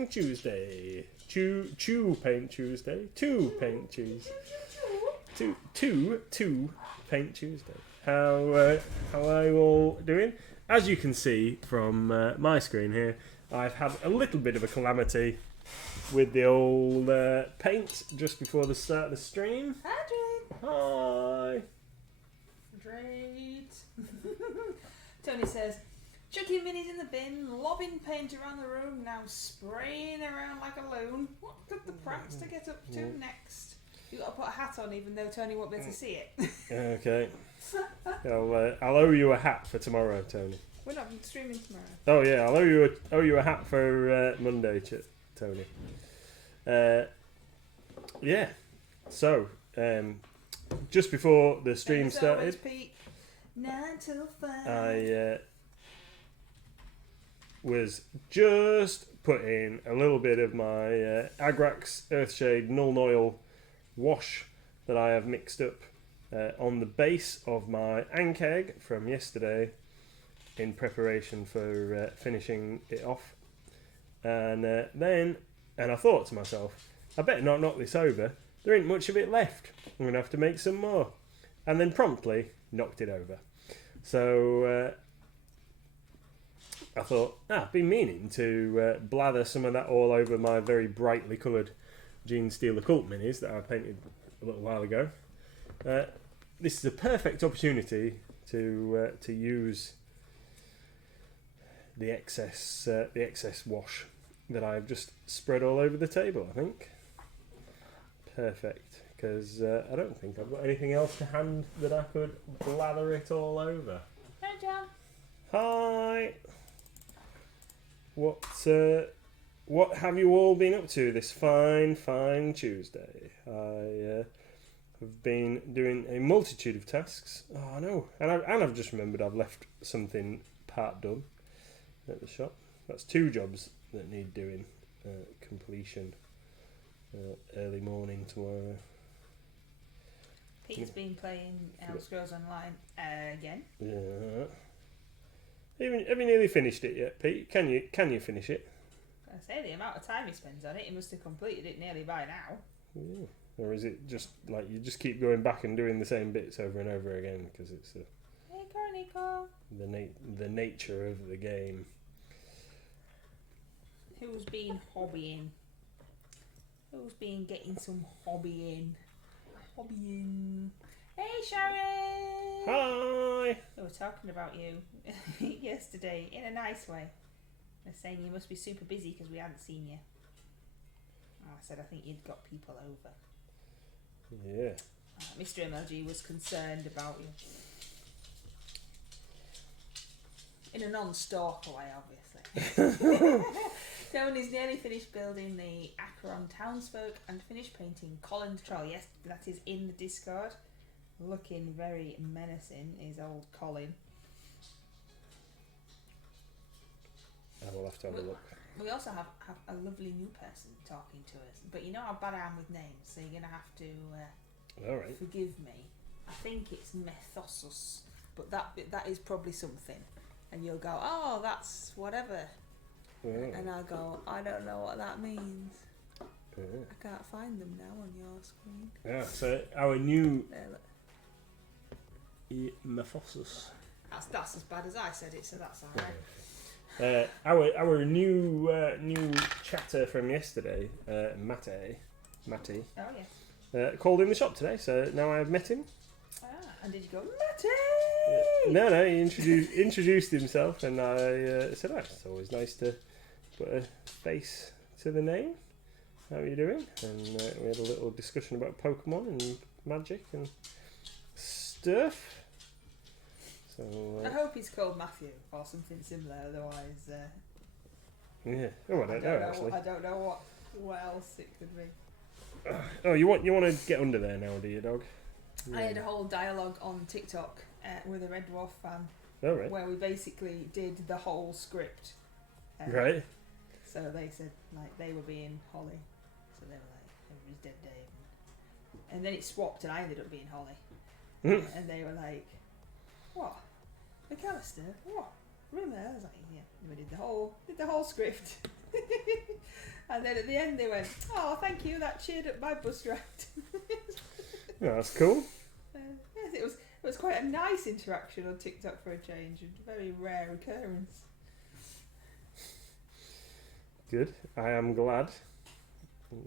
Paint Tuesday. Chew Paint Tuesday. Two Paint Tuesday. Two Paint Tuesday. How are you all doing? As you can see from my screen here, I've had a little bit of a calamity with the old paint just before the start of the stream. Hi, Jane. Hi. Great. Tony says, chucking minis in the bin, lobbing paint around the room, now spraying around like a loon. What could the pracks to get up to next? You got to put a hat on, even though Tony won't be able to see it. Okay. I'll owe you a hat for tomorrow, Tony. We're not streaming tomorrow. Oh yeah, I'll owe you a hat for Monday, Tony. Yeah. So just before the stream started, 9 till 5. I was just putting a little bit of my Agrax Earthshade Null Oil wash that I have mixed up on the base of my Ankeg from yesterday in preparation for finishing it off. And I thought to myself, I better not knock this over. There ain't much of it left. I'm going to have to make some more. And then promptly knocked it over. So I thought, I've been meaning to blather some of that all over my very brightly coloured Genestealers Cult minis that I painted a little while ago. This is a perfect opportunity to use the excess wash that I've just spread all over the table, I think. Perfect, because I don't think I've got anything else to hand that I could blather it all over. Hi, John. Hi. What have you all been up to this fine Tuesday? I have been doing a multitude of tasks. Oh, I know. And I've just remembered I've left something part done at the shop. That's 2 jobs that need doing. Completion early morning tomorrow. Pete's been playing Elder Scrolls Online again. Yeah. Have you nearly finished it yet, Pete? Can you finish it? I say the amount of time he spends on it, he must have completed it nearly by now. Yeah. Or is it just like you just keep going back and doing the same bits over and over again because it's the nature of the game. Who's been hobbying? Who's been getting some hobbying? Hey, Sharon! Hi! We were talking about you yesterday in a nice way. They're saying you must be super busy because we hadn't seen you. I said I think you'd got people over. Yeah. Mr MLG was concerned about you. In a non-stalker way, obviously. Tony's nearly finished building the Acheron townsfolk and finished painting Colin's troll. Yes, that is in the Discord. Looking very menacing is old Colin. I will have to have a look. We also have a lovely new person talking to us. But you know how bad I am with names, so you're going to have to Alright. forgive me. I think it's Methosus, but that is probably something. And you'll go, oh, that's whatever. Yeah. And I'll go, I don't know what that means. Yeah. I can't find them now on your screen. Yeah, so our new There, look. Mephosus. That's as bad as I said it, so that's alright. Our new chatter from yesterday, Matty, Oh yes. called in the shop today, so now I have met him. And did you go, Matty? No, he introduced himself, and I said, it's always nice to put a face to the name. How are you doing? And we had a little discussion about Pokemon and magic and stuff. So I hope he's called Matthew or something similar, otherwise... yeah. Oh, I don't know actually. I don't know what else it could be. Oh, you want to get under there now, do you, dog? Yeah. I had a whole dialogue on TikTok with a Red Dwarf fan, Oh, right. where we basically did the whole script. Right. So they said, like, they were being Holly. So they were like, everybody's dead Dave. And then it swapped and I ended up being Holly. And they were like, what? McAllister? What? Rimmer? I was like, yeah. And we did the whole script. And then at the end they went, "Oh, thank you, that cheered up my bus ride." Yeah, that's cool. Yes, it was quite a nice interaction on TikTok for a change, a very rare occurrence. Good. I am glad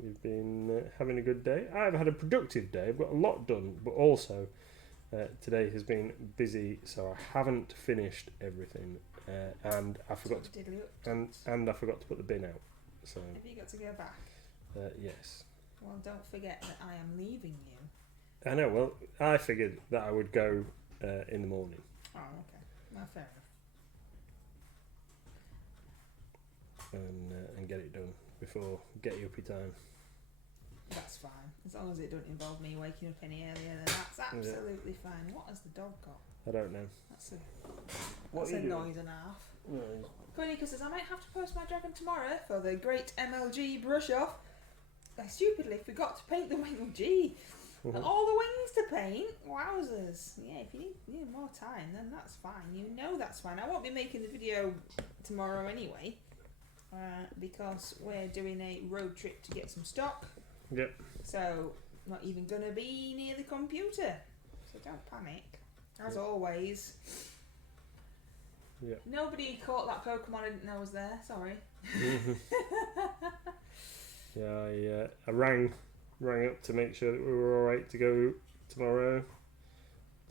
you've been having a good day. I've had a productive day. I've got a lot done, but also today has been busy, so I haven't finished everything, and I forgot to and I forgot to put the bin out. So have you got to go back? Yes. Well, don't forget that I am leaving you. I know. Well, I figured that I would go in the morning. Oh, okay. Well, fair enough. And get it done before get you uppy time. That's fine. As long as it doesn't involve me waking up any earlier, then that's absolutely fine. What has the dog got? I don't know. That's a noise and a half. No. Konika says, I might have to post my dragon tomorrow for the great MLG brush off. I stupidly forgot to paint the wing. Gee. Mm-hmm. All the wings to paint? Wowzers. Yeah, if you need more time, then that's fine. You know that's fine. I won't be making the video tomorrow anyway. Because we're doing a road trip to get some stock. Yep. So, not even going to be near the computer. So don't panic. As always. Yep. Nobody caught that Pokemon I didn't know was there. Sorry. Yeah, I rang up to make sure that we were alright to go tomorrow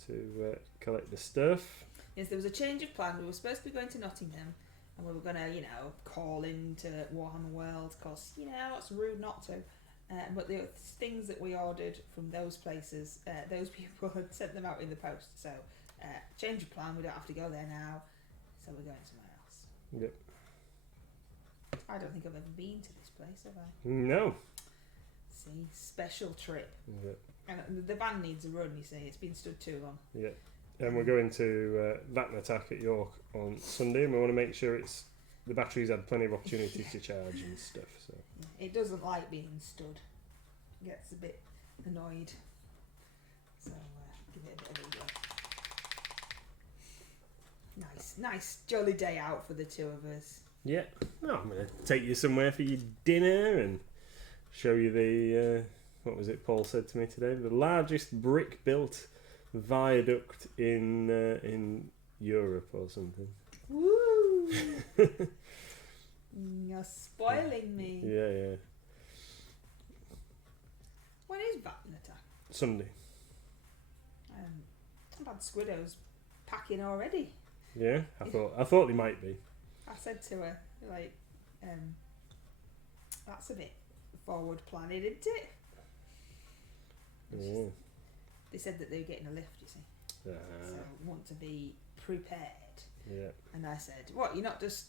to collect the stuff. Yes, there was a change of plan. We were supposed to be going to Nottingham. And we were going to, call into Warhammer World, because, it's rude not to. But the things that we ordered from those places, those people had sent them out in the post. So, change of plan, we don't have to go there now. So we're going somewhere else. Yep. I don't think I've ever been to this place, have I? No. See, special trip. Yep. And the van needs a run, you see. It's been stood too long. Yep. And we're going to Vat Attack at York on Sunday, and we want to make sure the batteries had plenty of opportunity to charge and stuff. So it doesn't like being stood. It gets a bit annoyed. So give it a bit of a nice jolly day out for the two of us. yeah, no, I'm going to take you somewhere for your dinner and show you the what was it Paul said to me today? The largest brick built viaduct in Europe or something. Woo! You're spoiling me. Yeah. When is Vat Attack? Sunday. I've had Squiddos packing already. Yeah, I thought they might be. I said to her, that's a bit forward planning, isn't it? Yeah. They said that they were getting a lift, you see. So want to be prepared. Yeah. And I said, what, you're not just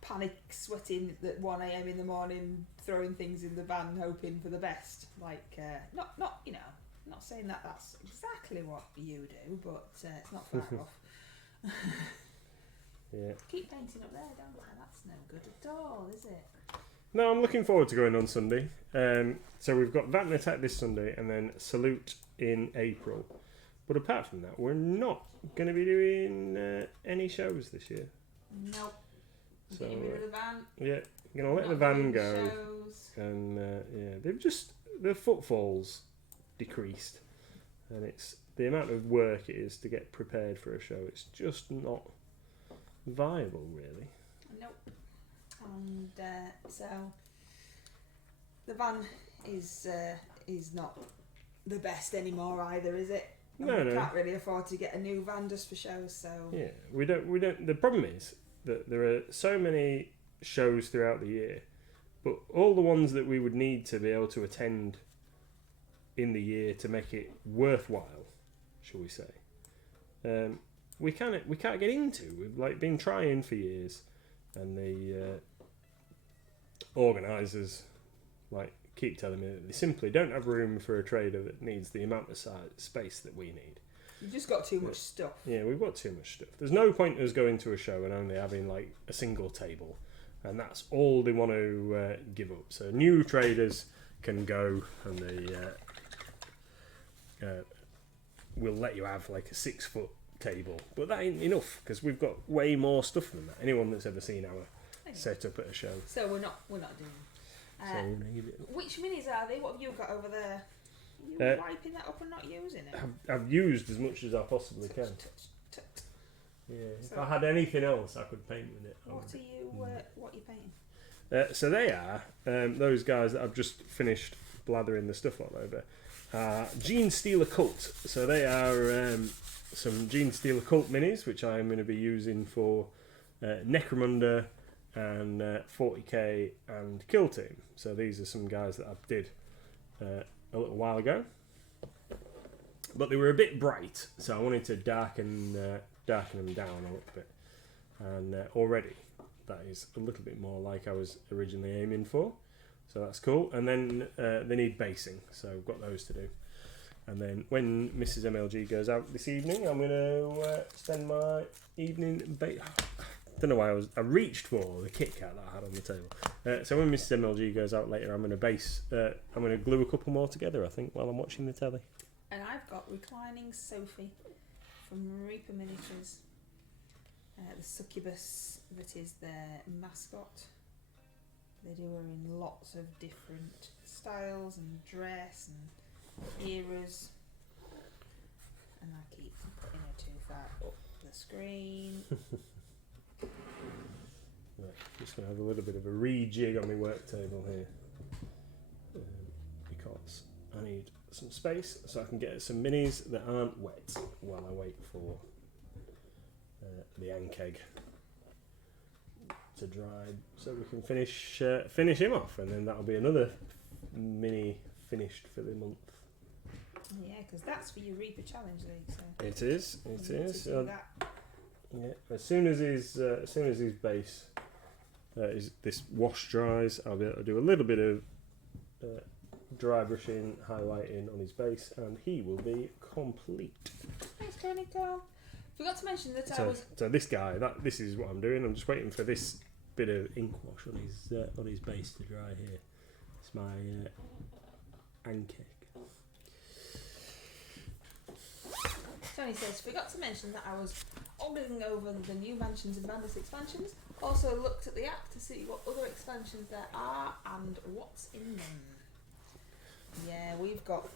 panic sweating at 1 a.m. in the morning, throwing things in the van, hoping for the best? Like, not saying that that's exactly what you do, but it's not far off. Yeah. Keep painting up there, don't I? That's no good at all, is it? No, I'm looking forward to going on Sunday. So we've got Vat Attack this Sunday, and then Salute in April. But apart from that, we're not going to be doing any shows this year. Nope. So, getting rid of the van. Yeah, going to let the van go. Shows. And the footfall's decreased. And it's the amount of work it is to get prepared for a show. It's just not viable, really. Nope. And so the van is not the best anymore either, is it? We can't really afford to get a new van just for shows, so yeah, we don't. The problem is that there are so many shows throughout the year, but all the ones that we would need to be able to attend in the year to make it worthwhile, shall we say, we can't get into. We've been trying for years, and the organisers keep telling me that they simply don't have room for a trader that needs the amount of space that we need. You've just got too much stuff. Yeah, we've got too much stuff. There's no point in us going to a show and only having a single table, and that's all they want to give up. So new traders can go, and they will let you have a 6-foot table, but that ain't enough because we've got way more stuff than that. Anyone that's ever seen our setup at a show. So we're not doing. So we're going to give it... Which minis are they? What have you got over there? Are you wiping that up and not using it? I've used as much as I possibly can. Yeah. If I had anything else, I could paint with it. What are you painting? So they are those guys that I've just finished blathering the stuff all over. Genestealer Cult. So they are some Genestealer Cult minis, which I'm going to be using for Necromunda and 40k and Kill Team. So these are some guys that I did a little while ago, but they were a bit bright, so I wanted to darken them down a little bit, and already that is a little bit more like I was originally aiming for, so that's cool. And then they need basing, so I've got those to do. And then when Mrs MLG goes out this evening, I'm going to spend my evening I don't know why I reached for the Kit Kat that I had on the table. So when Mrs MLG goes out later, I'm going to I'm going to glue a couple more together, I think, while I'm watching the telly. And I've got Reclining Sophie from Reaper Miniatures, the succubus that is their mascot. They do her in lots of different styles and dress and eras. And I keep putting her too far up the screen. Right, just going to have a little bit of a rejig on my work table here, because I need some space so I can get some minis that aren't wet while I wait for the ant egg to dry, so we can finish him off, and then that'll be another mini finished for the month. Yeah, because that's for your Reaper Challenge League. So it is. That. Yeah, as soon as his base this wash dries, I'll be able to do a little bit of dry brushing, highlighting on his base, and he will be complete. Thanks, Chronicle. Forgot to mention that So this guy, this is what I'm doing. I'm just waiting for this bit of ink wash on his base to dry here. It's my pancake. Tony says, forgot to mention that I was ogling over the new Mansions and Madness expansions. Also looked at the app to see what other expansions there are and what's in them. Yeah, we've got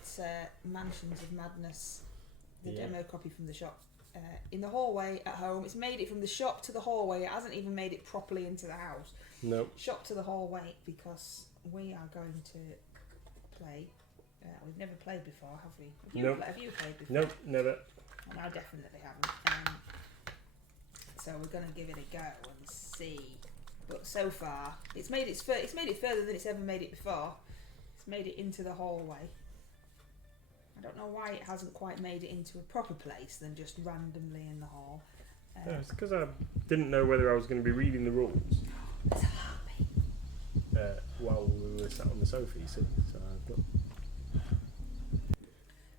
Mansions of Madness, the demo copy from the shop, in the hallway at home. It's made it from the shop to the hallway. It hasn't even made it properly into the house. Nope. Shop to the hallway, because we are going to play. We've never played before, have we? Have you played before? Nope, never. And I definitely haven't. So we're going to give it a go and see. But so far, it's made it further than it's ever made it before. It's made it into the hallway. I don't know why it hasn't quite made it into a proper place than just randomly in the hall. It's because I didn't know whether I was going to be reading the rules. There's a heartbeat. While we were sat on the sofa, you see. So I've got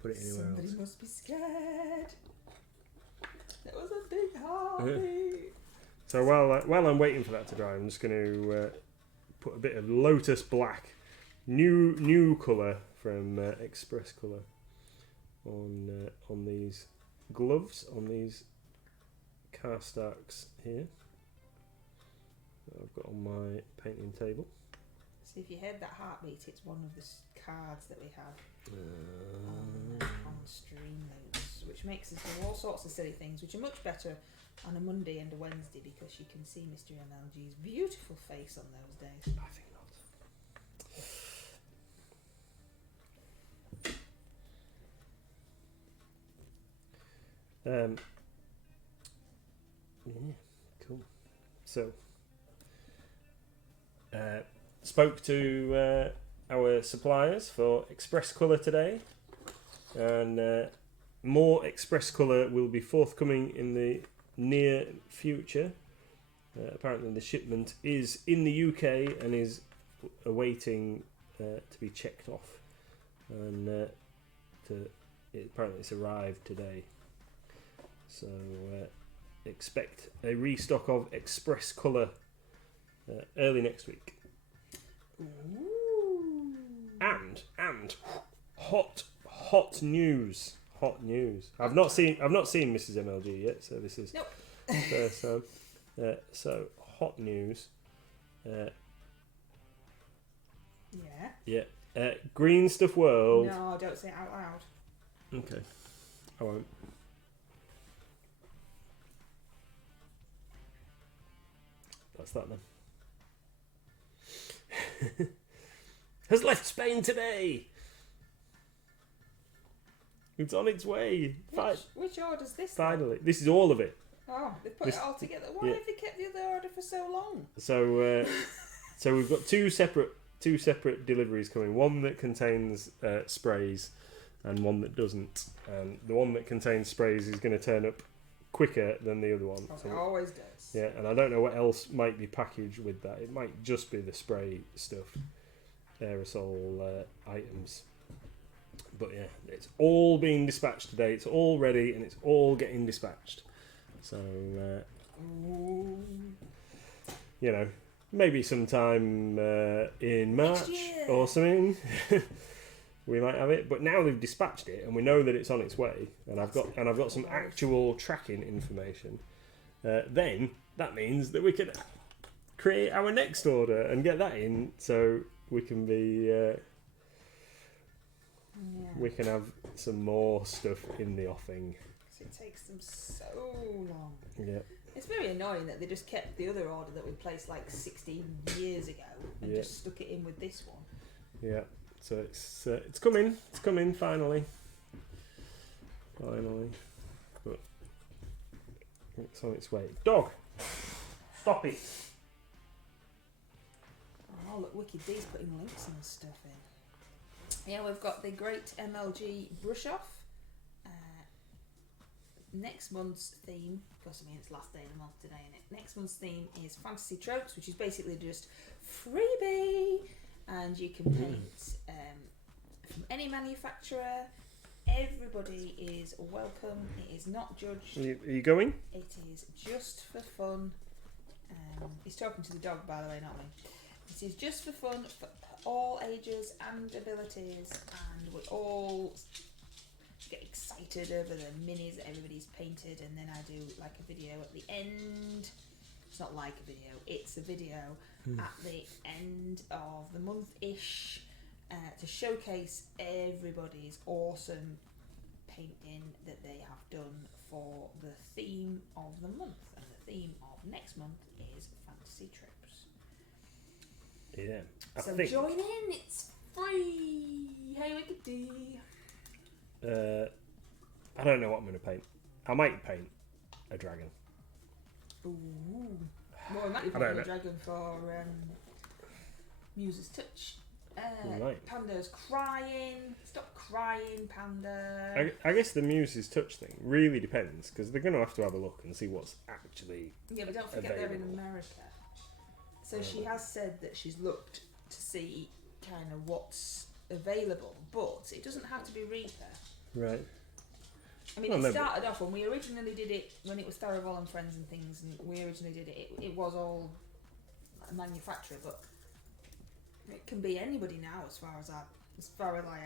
put it anywhere Somebody else. must be scared. There was a big heartbeat. So while I'm waiting for that to dry, I'm just going to put a bit of Lotus Black, new colour from Express Colour, on these gloves, on these Karstaks here that I've got on my painting table. So if you heard that heartbeat, it's one of the cards that we have on stream notes, which makes us do all sorts of silly things, which are much better on a Monday and a Wednesday, because you can see Mr MLG's beautiful face on those days. I think not. Yeah, cool. So, spoke to our suppliers for Express Colour today, and more Express Colour will be forthcoming in the near future. Apparently the shipment is in the UK and is awaiting to be checked off, and apparently it's arrived today. So expect a restock of Express Colour early next week. Ooh. And hot news. I've not seen Mrs MLG yet, so this is first time. So hot news. Yeah. Green Stuff World. No, don't say it out loud. Okay. I won't. That's that then. Has left Spain today. It's on its way. Which order's this? Finally. This is all of it. Oh, they put it all together. Why have they kept the other order for so long? So, so we've got two separate deliveries coming. One that contains sprays, and one that doesn't. And the one that contains sprays is going to turn up quicker than the other one. It always does. Yeah, and I don't know what else might be packaged with that. It might just be the spray stuff, aerosol items. But yeah, it's all being dispatched today. It's all ready and it's all getting dispatched. So, you know, maybe sometime in March or something, we might have it. But now they've dispatched it and we know that it's on its way, and I've got some actual tracking information. Then that means that we can create our next order and get that in, so we can be. We can have some more stuff in the offing. It takes them so long. Yeah. It's very annoying that they just kept the other order that we placed like 16 years ago and just stuck it in with this one. Yeah. So it's coming. It's coming finally. Finally. But it's on its way. Dog! Stop it! Oh look, Wicked D's putting links and stuff in. Yeah, we've got the Great MLG Brush Off. Next month's theme, because I mean it's last day of the month today, isn't it? Next month's theme is fantasy tropes, which is basically just freebie, and you can paint from any manufacturer. Everybody is welcome. It is not judged. Are you going? It is just for fun. He's talking to the dog, by the way, not me. It is just for fun for all ages and abilities, and we all get excited over the minis that everybody's painted, and then I do like a video at the end. It's not like a video, it's a video at the end of the month-ish to showcase everybody's awesome painting that they have done for the theme of the month, and the theme of next month is fantasy tropes. Yeah. So join in, it's free. Hey, Wicked D. I don't know what I'm going to paint. I might paint a dragon. Ooh. Well, I might be painting a dragon for Muse's Touch. Panda's crying. Stop crying, Panda. I guess the Muse's Touch thing really depends, because they're going to have a look and see what's actually but don't forget available. they're in America. So she has said that she's looked to see kind of what's available, but it doesn't have to be Reaper. Right. I mean, it started off when we originally did it, when it was Tharivol and Friends and things, and we originally did it, it was all a manufacturer, but it can be anybody now as far as I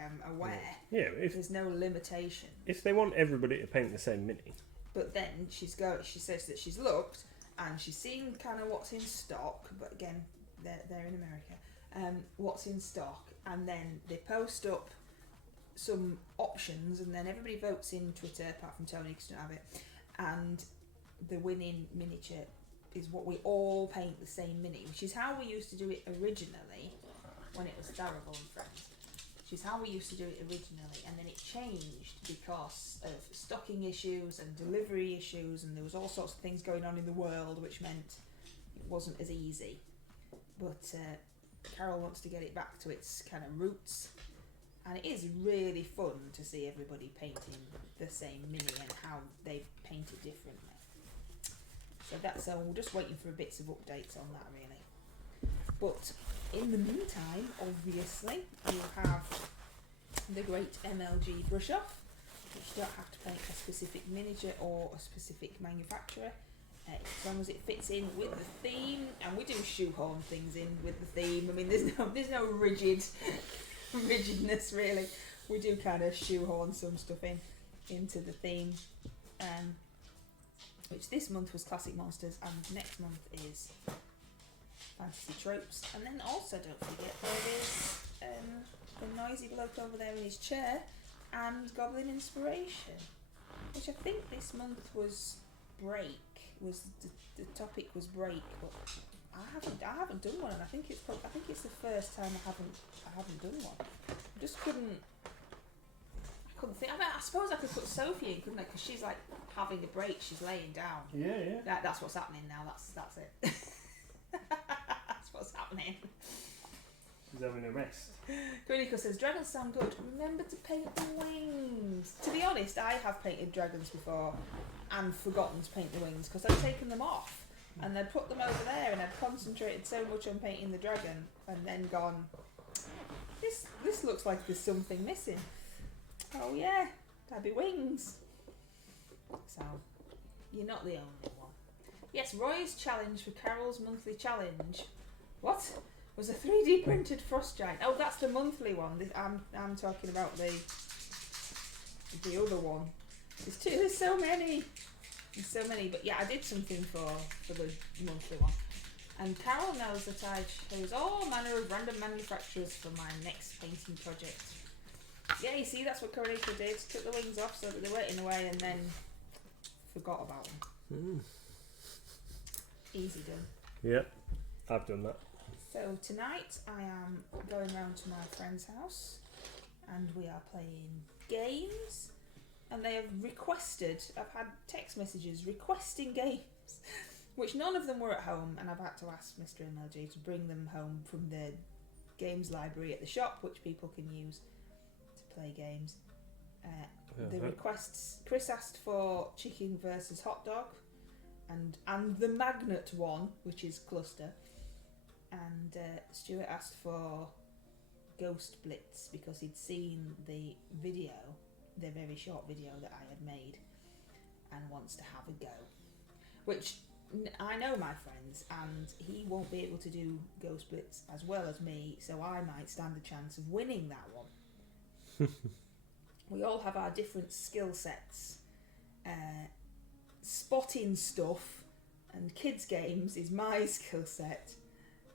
am aware. Yeah, there's no limitation. If they want everybody to paint the same mini. But then she says that she's looked and she's seen kind of what's in stock, but again, they're in America, what's in stock, and then they post up some options, and then everybody votes in Twitter, apart from Tony because he doesn't have it, and the winning miniature is what we all paint the same mini, which is how we used to do it originally when it was Tharivol and Friends, which is how we used to do it originally, and then it changed because of stocking issues and delivery issues, and there was all sorts of things going on in the world which meant it wasn't as easy. But Carol wants to get it back to its kind of roots, and it is really fun to see everybody painting the same mini and how they've painted differently. So that's we're just waiting for bits of updates on that, really. But in the meantime, obviously, you have the Great MLG Brush Off, which you don't have to paint a specific miniature or a specific manufacturer, as long as it fits in with the theme. And we do shoehorn things in with the theme. I mean, there's no rigidness really. We do kind of shoehorn some stuff into the theme, which this month was Classic Monsters, and next month is Fantasy Tropes. And then also don't forget there is the noisy bloke over there in his chair, and Goblin Inspiration, which I think this month was break. The topic was break, but I haven't done one, and I think it's the first time I haven't done one. I just couldn't think. I mean, I suppose I could put Sophie in, couldn't I? Because she's like having a break. She's laying down. Yeah. That's what's happening now. That's it. That's what's happening. She's having a rest. Grinnico says, dragons sound good. Remember to paint the wings. To be honest, I have painted dragons before and forgotten to paint the wings because I'd taken them off and I'd put them over there and I'd concentrated so much on painting the dragon and then gone, this looks like there's something missing. Oh yeah, that'd be wings. So, you're not the only one. Yes, Roy's challenge for Carol's monthly challenge. What? Was a 3D printed frost giant. Oh, that's the monthly one. I'm talking about the other one. There's so many. There's so many. But yeah, I did something for the monthly one. And Carol knows that I chose all manner of random manufacturers for my next painting project. Yeah, you see, that's what Coronita did. Took the wings off so that they weren't in the way and then forgot about them. Easy done. Yep, I've done that. So tonight I am going round to my friend's house and we are playing games, and they have requested, I've had text messages requesting games, which none of them were at home, and I've had to ask Mr MLG to bring them home from the games library at the shop, which people can use to play games. The requests, Chris asked for chicken versus hot dog, and the magnet one, which is cluster. And Stuart asked for Ghost Blitz because he'd seen the video, the very short video that I had made, and wants to have a go. Which I know my friends, and he won't be able to do Ghost Blitz as well as me, so I might stand a chance of winning that one. We all have our different skill sets. Spotting stuff and kids games is my skill set,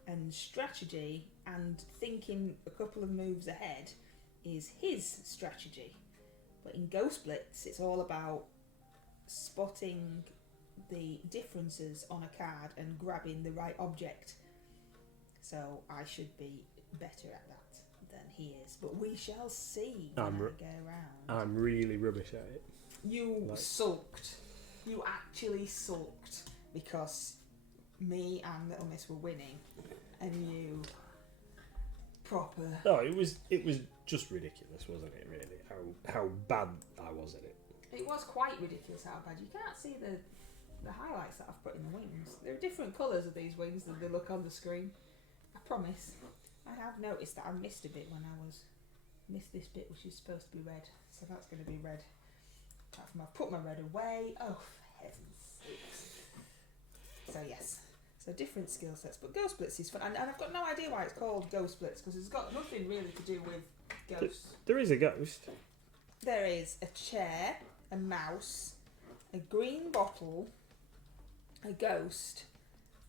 and strategy and thinking a couple of moves ahead is his strategy. But in Ghost Blitz, it's all about spotting the differences on a card and grabbing the right object. So I should be better at that than he is. But we shall see when I go round. I'm really rubbish at it. You sulked. You actually sulked because me and Little Miss were winning, and you proper. No, it was just ridiculous, wasn't it? Really, how bad I was at it. It was quite ridiculous how bad. You can't see the highlights that I've put in the wings. There are different colours of these wings than they look on the screen. I promise. I have noticed that I missed a bit when I missed this bit, which is supposed to be red. So that's going to be red. I've put my red away. Oh, for heaven's sakes. So yes. So different skill sets, but Ghost Blitz is fun, and I've got no idea why it's called Ghost Blitz because it's got nothing really to do with ghosts. There is a ghost. There is a chair, a mouse, a green bottle, a ghost,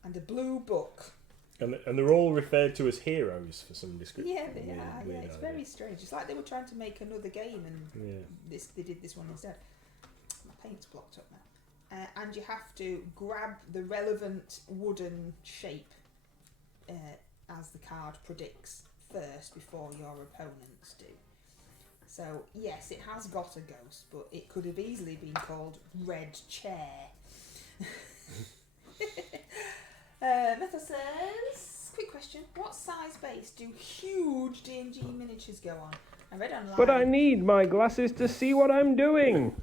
and a blue book. And they're all referred to as heroes for some description. Yeah, they are. Yeah, it's very strange. It's like they were trying to make another game, and they did this one instead. My paint's blocked up now. And you have to grab the relevant wooden shape as the card predicts first before your opponents do. So yes, it has got a ghost, but it could have easily been called Red Chair. Meta says, quick question, what size base do huge D&G miniatures go on? I read online. But I need my glasses to see what I'm doing.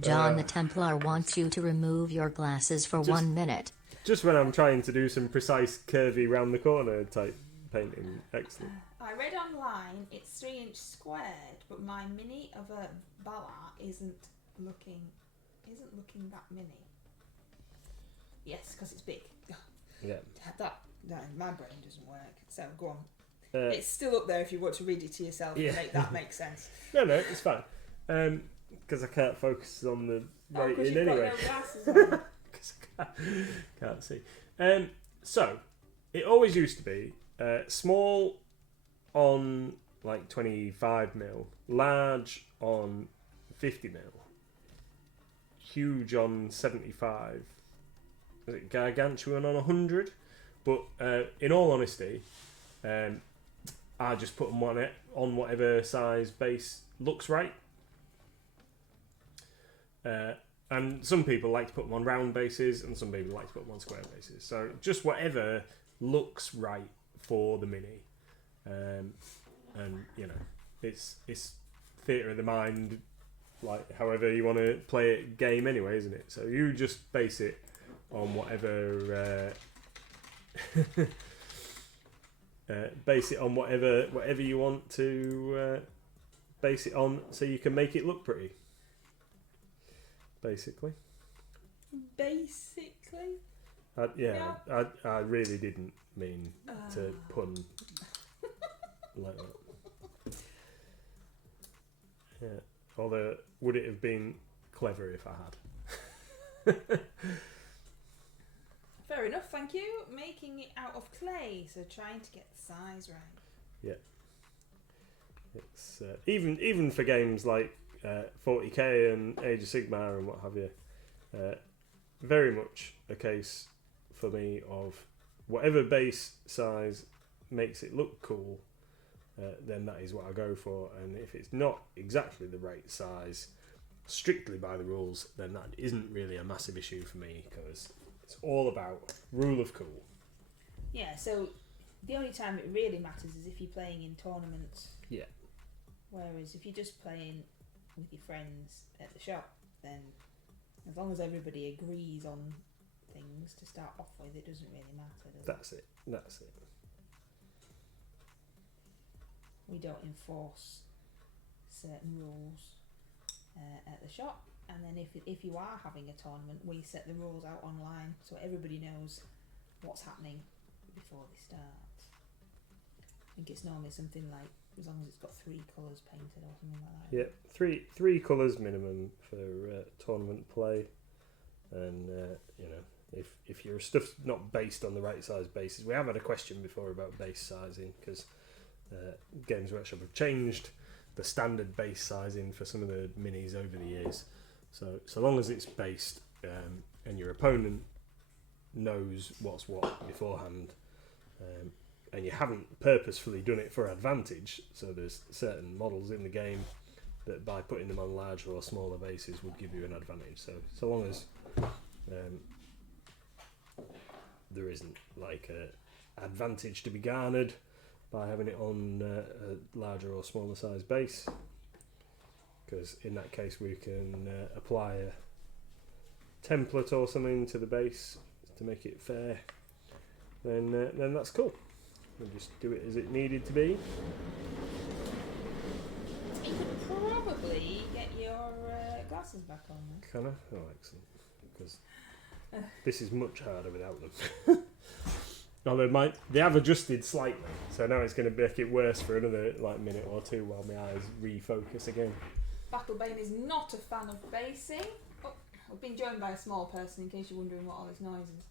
John the Templar wants you to remove your glasses for 1 minute. Just when I'm trying to do some precise curvy round the corner type painting. Excellent. I read online it's 3-inch squared, but my mini of a Bala isn't looking that mini. Yes, because it's big. Yeah. My brain doesn't work. So go on. It's still up there if you want to read it to yourself and make that make sense. No, it's fine. Because I can't focus on the writing anyway. Because I can't see. So, it always used to be small on like 25mm, large on 50mm, huge on 75, is it gargantuan on 100? But in all honesty, I just put them on whatever size base looks right. And some people like to put them on round bases, and some people like to put them on square bases. So just whatever looks right for the mini. And you know, it's theatre of the mind, like however you want to play it game anyway, isn't it? So you just base it on whatever base it on whatever you want to base it on, so you can make it look pretty. Basically. I really didn't mean to pun like that. Yeah. Although, would it have been clever if I had? Fair enough, thank you. Making it out of clay, so trying to get the size right. Yeah. It's even for games like 40k and Age of Sigmar and what have you, very much a case for me of whatever base size makes it look cool, then that is what I go for. And if it's not exactly the right size, strictly by the rules, then that isn't really a massive issue for me, because it's all about rule of cool. Yeah, so the only time it really matters is if you're playing in tournaments. Yeah. Whereas if you're just playing with your friends at the shop, then as long as everybody agrees on things to start off with, it doesn't really matter, does it? That's it. We don't enforce certain rules at the shop, and then if you are having a tournament, we set the rules out online so everybody knows what's happening before they start. I think it's normally something like, as long as it's got 3 colours painted or something like that. Yeah, three colours minimum for tournament play, and you know, if your stuff's not based on the right size bases, we have had a question before about base sizing, because Games Workshop have changed the standard base sizing for some of the minis over the years. So long as it's based and your opponent knows what's what beforehand, and you haven't purposefully done it for advantage, so there's certain models in the game that by putting them on larger or smaller bases would give you an advantage. So long as there isn't like a advantage to be garnered by having it on a larger or smaller size base, because in that case we can apply a template or something to the base to make it fair, then that's cool. We'll just do it as it needed to be. You could probably get your glasses back on then. Can I? Oh, excellent. Because this is much harder without them. Although they have adjusted slightly, so now it's going to make it worse for another minute or two while my eyes refocus again. Battlebane is not a fan of basing. Oh, I've been joined by a small person, in case you're wondering what all this noise is.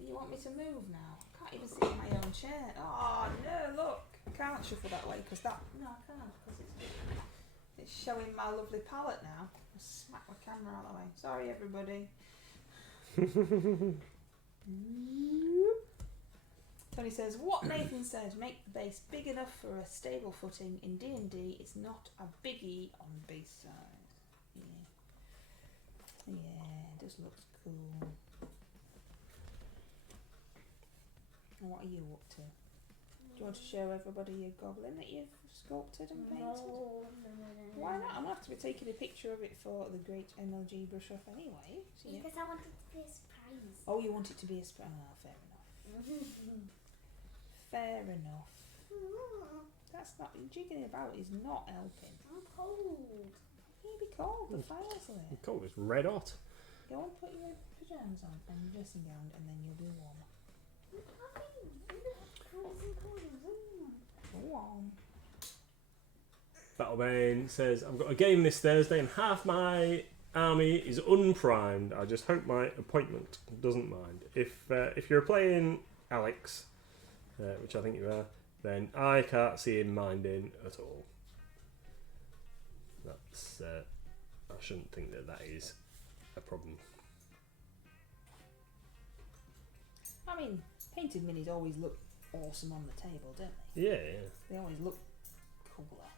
You want me to move now? I can't even sit in my own chair. Oh no, look! I can't shuffle that way because that. No, I can't because it's showing my lovely palette now. I'll smack my camera out of the way. Sorry, everybody. Tony says, what Nathan said, make the base big enough for a stable footing. In D&D, it's not a biggie on base size. Yeah, it just looks cool. And what are you up to? Do you want to show everybody your goblin that you've sculpted and painted? No. Why not? I'm going to have to be taking a picture of it for the great MLG brush off anyway. So Because I wanted to be a surprise. Oh, you want it to be a surprise? Oh, fair enough. Fair enough. That's not jigging about is not helping. I'm cold. You'll be cold. The fire's there. The cold is red hot. Go and put your pyjamas on and your dressing gown, and then you'll be warm. Warm. Battlebane says, I've got a game this Thursday and half my army is unprimed. I just hope my appointment doesn't mind. If you're playing Alex, which I think you are, then I can't see him minding at all. That's I shouldn't think that is a problem. I mean, painted minis always look awesome on the table, don't they? Yeah, yeah. They always look cooler.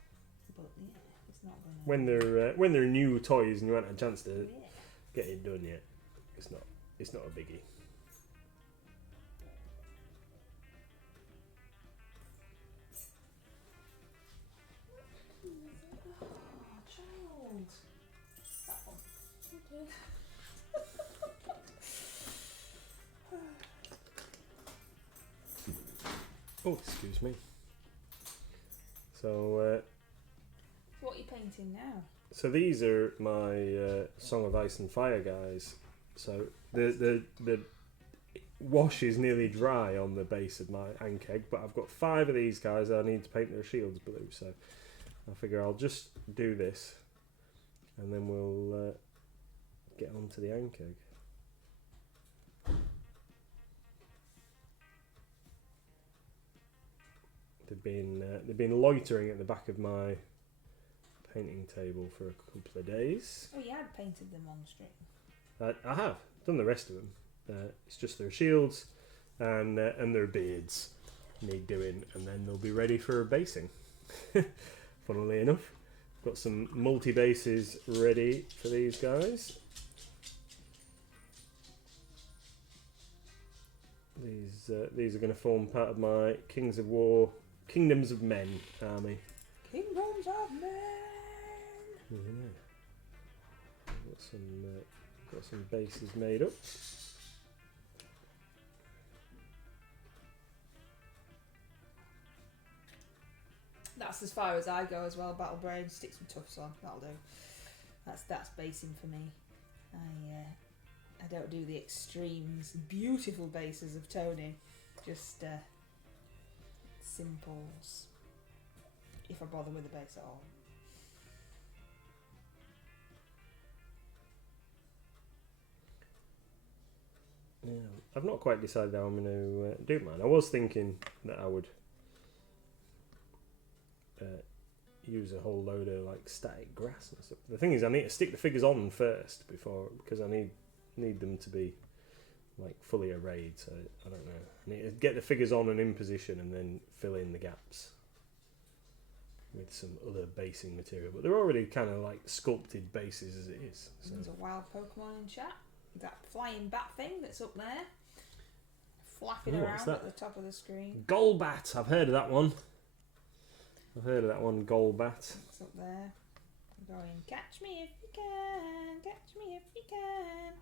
But yeah, it's not going to... When they're new toys and you haven't had a chance to Yeah. get it done yet, it's not a biggie. Oh, child. That one. Okay. Oh, excuse me. So What are you painting now? so these are my Song of Ice and Fire guys. So the wash is nearly dry on the base of my Ankeg, but I've got 5 of these guys I need to paint their shields blue, so I figure I'll just do this and then we'll get on to the Ankeg. They've been loitering at the back of my painting table for a couple of days. Oh, you had painted them on stream. I have done the rest of them. It's just their shields and their beards need doing, and then they'll be ready for basing. Funnily enough, got some multi bases ready for these guys. These are going to form part of my Kingdoms of Men army. Kingdoms of Men! Yeah. Got some bases made up. That's as far as I go as well. Battle Brain, stick some tufts on. That'll do. That's basing for me. I don't do the extremes. Beautiful bases of Tony. Just simples. If I bother with the base at all. Yeah, I've not quite decided how I'm going to do mine. I was thinking that I would use a whole load of like static grass and stuff. The thing is, I need to stick the figures on first because I need them to be like fully arrayed. So I don't know. I need to get the figures on and in position, and then fill in the gaps with some other basing material. But they're already kind of like sculpted bases as it is. So. There's a wild Pokemon in chat. That flying bat thing that's up there, flapping Oh, around what's that? at the top of the screen. Golbat, I've heard of that one. Golbat. It's up there. Going, catch me if you can, catch me if you can.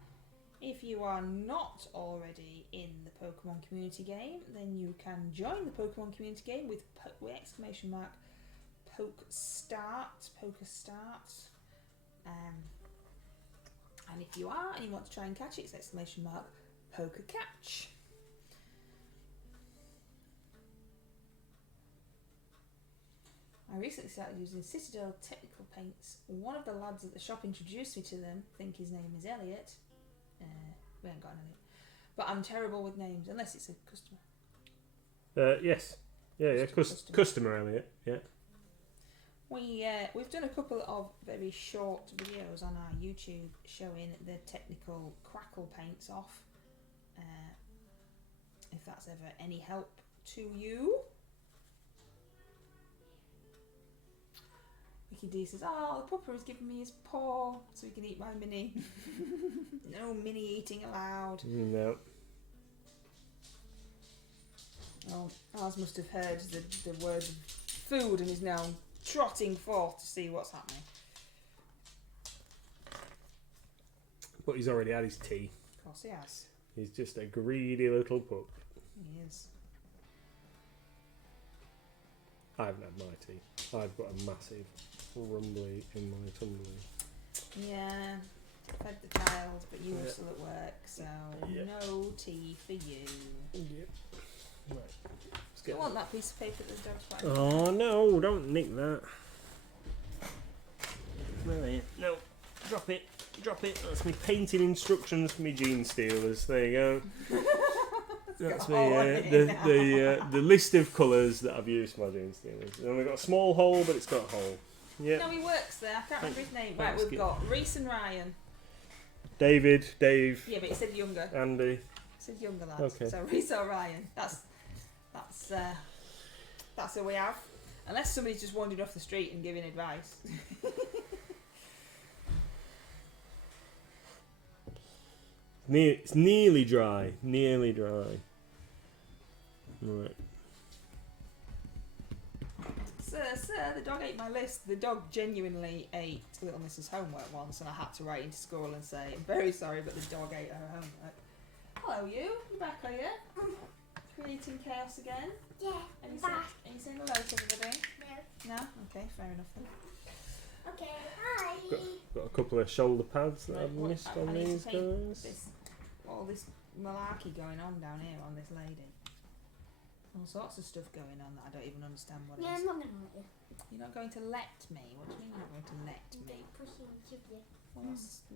If you are not already in the Pokemon community game, then you can join the Pokemon community game with exclamation mark poke start. And if you are and you want to try and catch it, it's exclamation mark poker catch. I recently started using Citadel technical paints. One of the lads at the shop introduced me to them. I think his name is Elliot. We haven't got an Elliot. But I'm terrible with names, unless it's a customer. Yes. Yeah. Customer Elliot. Yeah. We've done a couple of very short videos on our YouTube showing the technical crackle paints off. If that's ever any help to you. Mickey D says, "Oh, the pupper has given me his paw so he can eat my mini." No mini eating allowed. No. Oh, Oz must have heard the word food and is now trotting forth to see what's happening. But he's already had his tea. Of course he has. He's just a greedy little pup. He is. I haven't had my tea. I've got a massive rumbly in my tumbler. Yeah, fed the child, but you were Yeah. still at work, so Yeah. no tea for you. Yep. Right. Let's Do you get want that piece of paper that the dog's biting? Oh no, don't nick that. No, drop it. That's me painting instructions for me Genestealers. There you go. That's got a hole in me. it. The list of colours that I've used for my Genestealers. And we've got a small hole, but it's got a hole. Yeah. No, he works there. I can't remember his name. Right, Thanks, we've got Reese and Ryan. David, Dave, Yeah, but he said younger. Andy. He said younger lads. Okay. So Reese or Ryan. That's who we have. Unless somebody's just wandered off the street and giving advice. It's nearly dry. Nearly dry. Right. Sir, the dog ate my list. The dog genuinely ate Little Mrs. Homework once, and I had to write into school and say, I'm very sorry, but the dog ate her homework. Hello, you. You back, are you? Creating chaos again? Yeah, Are you back. saying hello to everybody? No. No? Okay, fair enough then. Okay, hi. Got a couple of shoulder pads that Right, I've what- missed I on need to these paint guys. All this malarkey going on down here on this lady. All sorts of stuff going on that I don't even understand what it Yeah, is. I'm not gonna let you. You're not going to let me? What do you mean you're not going to let me? Pushing you.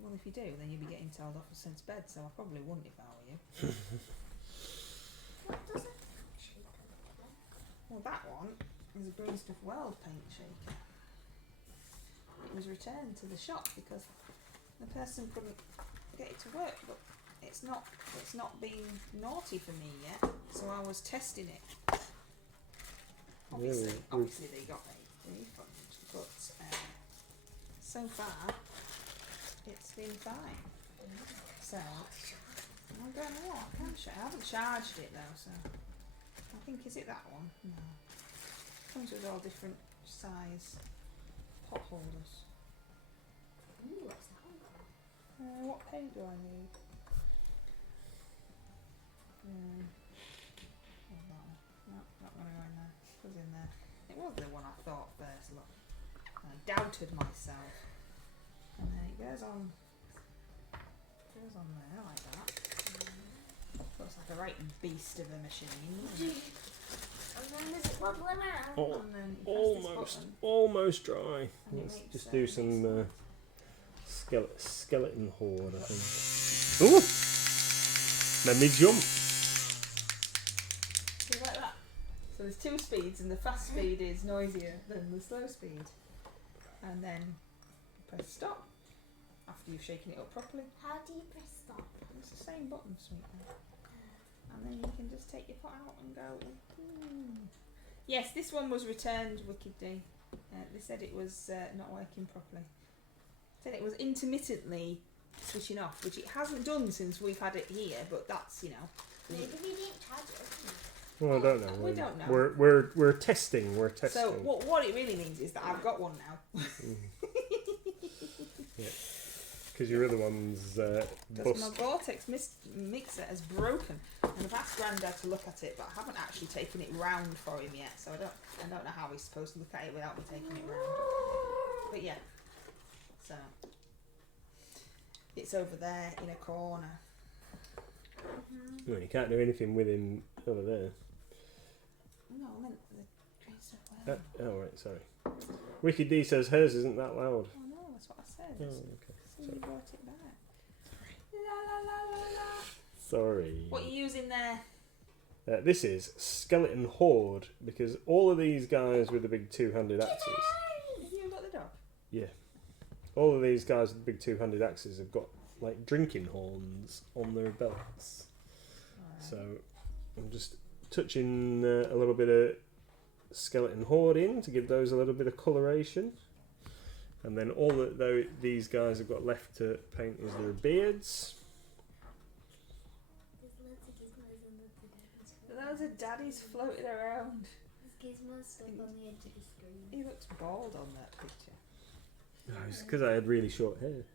Well, if you do, then you'll be getting told off and sent to bed, so I probably wouldn't if I were you. What does it shake like? Well, that one is a Green Stuff World paint shaker. It was returned to the shop because the person couldn't get it to work, but it's not been naughty for me yet, so I was testing it. Obviously, Really? obviously they got a refund, but so far it's been fine. So I don't know. I haven't charged it though, so I think, is it that one? No. Comes with all different size pot holders. Ooh, what's that? What paint do I need? Oh, that one. No, not going to go in there. It was in there. It was the one I thought first. Look, I doubted myself, and then it goes on. Goes on there like that. Looks like a right beast of a machine. doesn't it? And then there's it wobbling around. Oh, And then you press this button, almost dry. and it Let's makes, just do makes some noise. skeleton horde, I think. Ooh! Made me jump. See, like that. So there's two speeds, and the fast speed is noisier than the slow speed. And then you press stop after you've shaken it up properly. How do you press stop? It's the same button, sweetheart. And then you can just take your pot out and go. Yes, this one was returned, Wicked D. They said it was not working properly. Said it was intermittently switching off, which it hasn't done since we've had it here. But that's, you know. Maybe we didn't charge it. Well, I don't know. We don't know. We're testing. We're testing. So what it really means is that I've got one now. Because your other one's Because my bust. Vortex mixer has broken, and I've asked Grandad to look at it, but I haven't actually taken it round for him yet. So I don't know how he's supposed to look at it without me taking it round. But yeah, so it's over there in a corner. Well, you can't do anything with him over there. No, I meant the green stuff. Well. Oh, right, sorry. Wicked D says hers isn't that loud. Oh no, that's what I said. Oh, okay. So you brought it back. La la la la la. Sorry. What are you using there? This is Skeleton Horde, because all of these guys with the big two-handed axes, Have you got the dog? all of these guys with the big two-handed axes have got like drinking horns on their belts. So I'm just touching a little bit of Skeleton Horde in to give those a little bit of coloration. And then all that these guys have got left to paint is their beards. There's lots of gizmos and lots of daddies. Those are daddies floating around. There's gizmos stuck on the edge of the screen. He looks bald on that picture. No, it's because I had really short hair.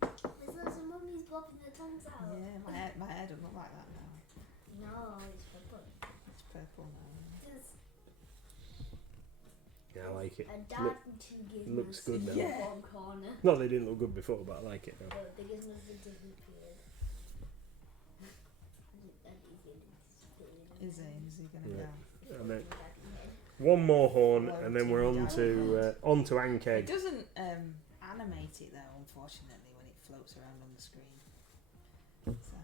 There's lots of mummies popping their tongues out. Yeah, my hair doesn't look like that now. No, it's purple. It's purple now. There's Yeah, I like it. a dad and two gizmos looks good now. in Yeah. one corner. Not they didn't look good before, but I like it now. But the gizmos have disappeared. Is he gonna Yeah. go? And then one more horn, and then we're on to It Ankeg. doesn't animate it though, unfortunately, when it floats around on the screen. So,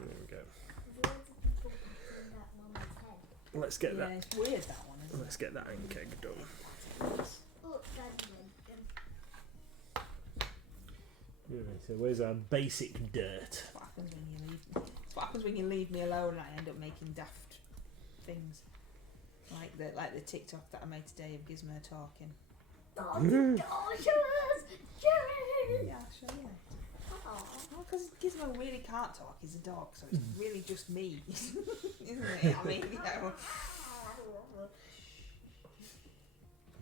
There we go. There's loads of people putting that mum's head. Let's get Yeah, that. it's weird that one, isn't Let's get that ink egg done. Look, Daddy went. So where's our basic dirt? What happens when you leave? It's what happens when you leave me alone and I end up making daft things, like the TikTok that I made today of Gizmo talking. Oh, show us! Jerry! Yeah, I'll show you. Oh. Well, because Gizmo really can't talk. He's a dog, so it's really just me, isn't it? I mean, you know.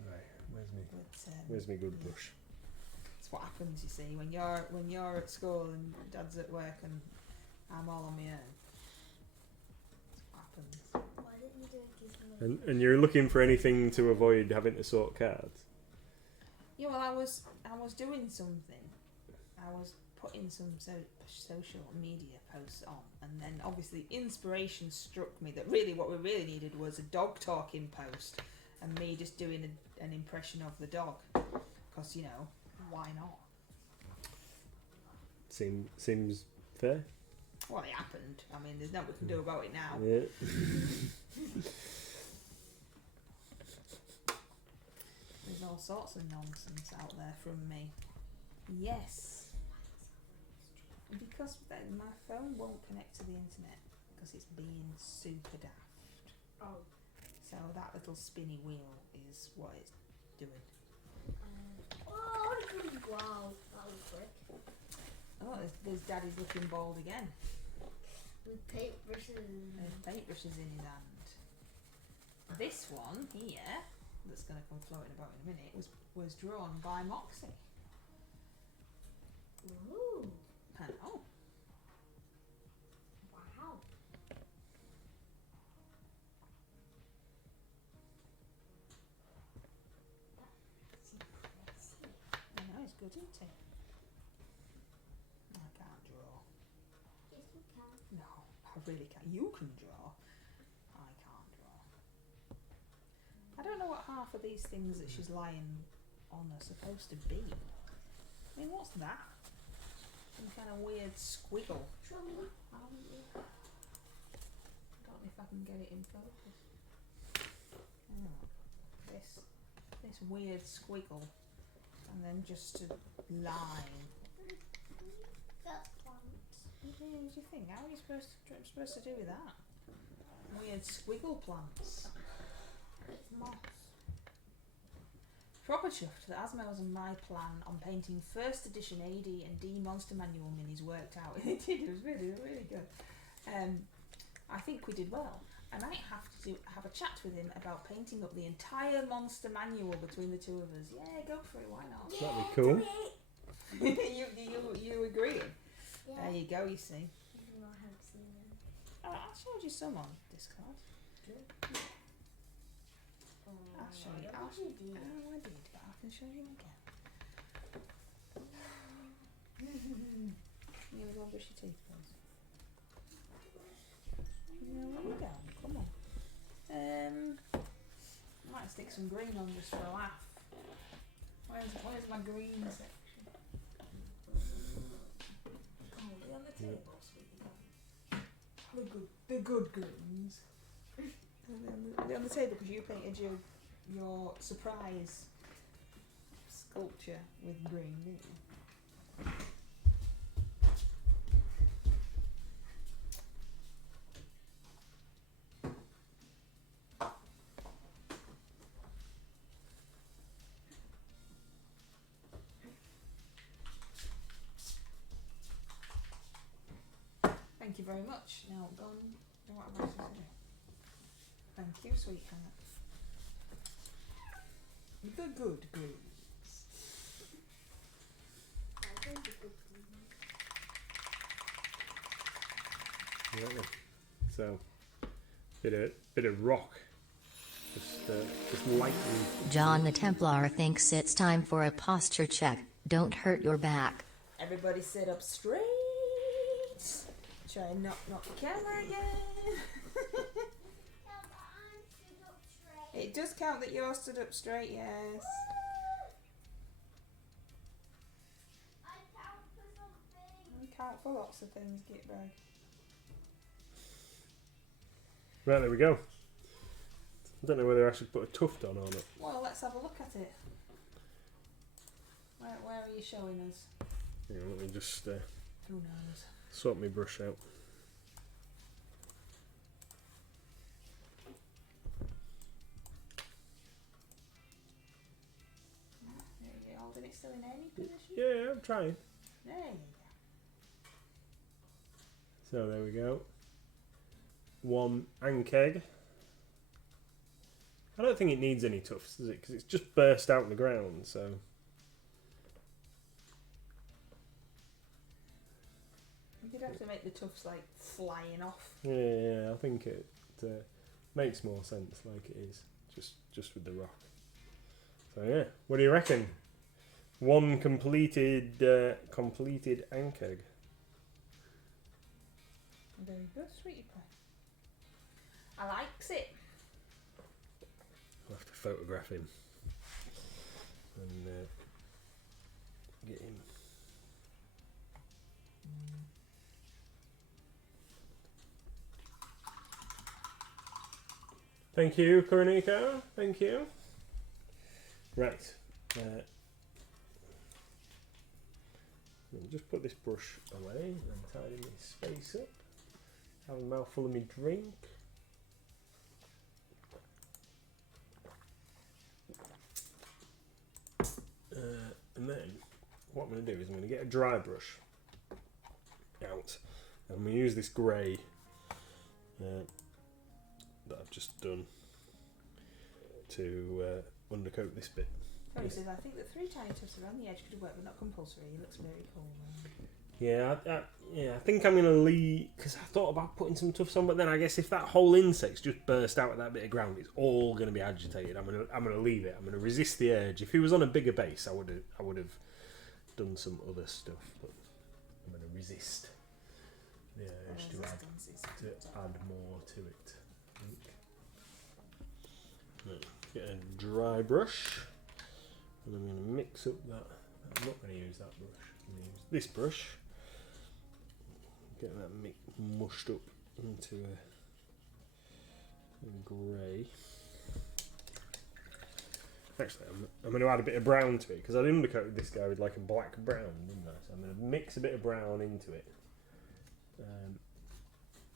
Right, where's me? But, Where's me good brush? It's what happens, you see, when you're at school and Dad's at work and I'm all on my own. That's what happens. Why didn't you do a Gizmo? And you're looking for anything to avoid having to sort cards? Yeah, well, I was doing something. I was putting some social media posts on, and then obviously inspiration struck me that really what we really needed was a dog talking post, and me just doing an impression of the dog, because you know, why not? Seems fair. Well, it happened. I mean, there's nothing we can do about it now. Yeah. There's all sorts of nonsense out there from me. Yes. Because then my phone won't connect to the internet because it's being super daft. Oh. So that little spinny wheel is what it's doing. Oh, wow, that was quick. Oh, there's Daddy's looking bald again. With paintbrushes. There's paintbrushes in his hand. This one here, that's going to come floating about in a minute, was drawn by Moxie. Ooh. I know. Wow. That's impressive. I know, it's good, isn't it? I can't draw. Yes, you can. No, I really can't. You can draw. I can't draw. I don't know what half of these things that she's lying on are supposed to be. I mean, what's that? Some kind of weird squiggle. Trouble. I don't know if I can get it in focus. Oh, this weird squiggle, and then just a line. That's plants. What do you think? How are you supposed to do with that? Weird squiggle plants. It's moss. Proper chuffed that Asmo's and my plan on painting first edition AD and D Monster Manual minis worked out. It did, it was really good. I think we did well. I might have to have a chat with him about painting up the entire Monster Manual between the two of us. Yeah, go for it, why not? That'd be cool. you agreeing? Yeah. There you go, you see. Even though I haven't seen them. Oh, I showed you some on Discord. Oh, I'll show you. I don't think you did. Oh, I did, but I can show you again. You want to go and brush your teeth, please? No, where you going? Come on. I might stick some green on just for a laugh. Where's my green section? Oh, they're on the table, sweetie. The good greens. They're on the table because you painted your surprise sculpture with green, didn't you? Thank you very much. Now go on. What am I supposed to do? Thank you, sweetheart. The good greens. I think the good thing. Yeah. So, bit of rock. Just lighten. John the Templar thinks it's time for a posture check. Don't hurt your back. Everybody sit up straight. Try and knock the camera again. It does count that you're stood up straight, yes. I count for something. You count for lots of things, Gitbag. Right, there we go. I don't know whether I should put a tuft on or not. Well, let's have a look at it. Where are you showing us? Hang on, let me just Who knows? sort my brush out. Are you holding it still in any position? Yeah, I'm trying. There you go. So there we go. One ankeg. I don't think it needs any tufts, does it? Because it's just burst out in the ground, so... You could have to make the tufts like flying off. Yeah, I think it makes more sense like it is, just with the rock. So yeah, what do you reckon? One completed ankeg. Very good, sweetie pie. I likes it. I'll have to photograph him and get him. Thank you, Coroniko. Thank you. Right. Just put this brush away and tidy my space up. Have a mouthful of my drink. And then what I'm going to do is I'm going to get a dry brush out. And I'm going to use this grey that I've just done to undercoat this bit. Tony says, I think the 3 tiny tufts around the edge could work, but not compulsory. It looks very cool. Yeah, I think I'm going to leave, because I thought about putting some tufts on, but then I guess if that whole insect's just burst out of that bit of ground, it's all going to be agitated. I'm going to leave it. I'm going to resist the urge. If he was on a bigger base, I would have done some other stuff, but I'm going to resist the urge to add more to it. I think. Right, get a dry brush, and I'm going to mix up that. I'm not going to use that brush. I'm going to use this brush. Get that mushed up into a grey. Actually, I'm going to add a bit of brown to it because I undercoated this guy with like a black brown, didn't I? So I'm going to mix a bit of brown into it,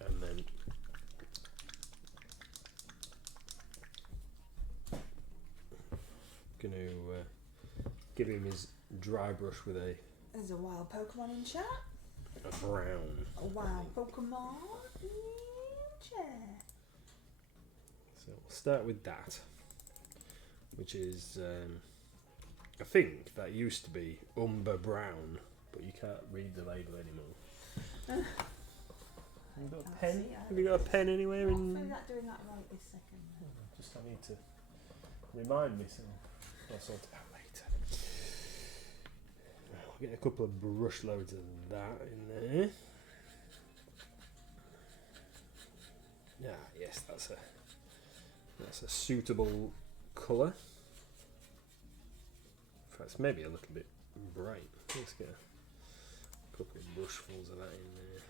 and then going to give him his dry brush with a. There's a wild Pokemon in chat. A brown. A wild Pokemon in chat. So we'll start with that, which is I think that used to be umber brown, but you can't read the label anymore. Have you got a pen? Have you got a pen anywhere? I'm not doing that right this second. Just I need to remind myself. I'll sort it out later. I'll get a couple of brush loads of that in there. Yeah, yes, that's a suitable colour. In fact, it's maybe a little bit bright. Let's get a couple of brushfuls of that in there.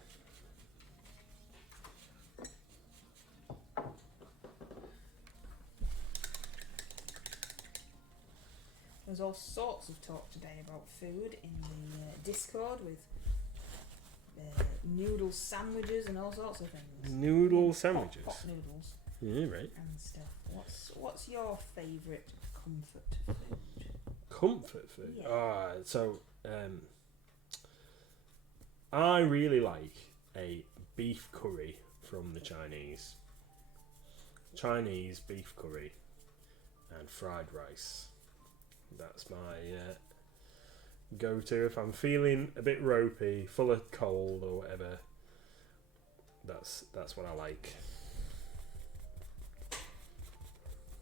There's all sorts of talk today about food in the Discord with noodle sandwiches and all sorts of things. Noodle sandwiches? Pot noodles. Yeah, right. And stuff. What's your favourite comfort food? Comfort food? Yeah. So I really like a beef curry from the Chinese. Chinese beef curry and fried rice. That's my go-to if I'm feeling a bit ropey, full of cold or whatever. That's what I like.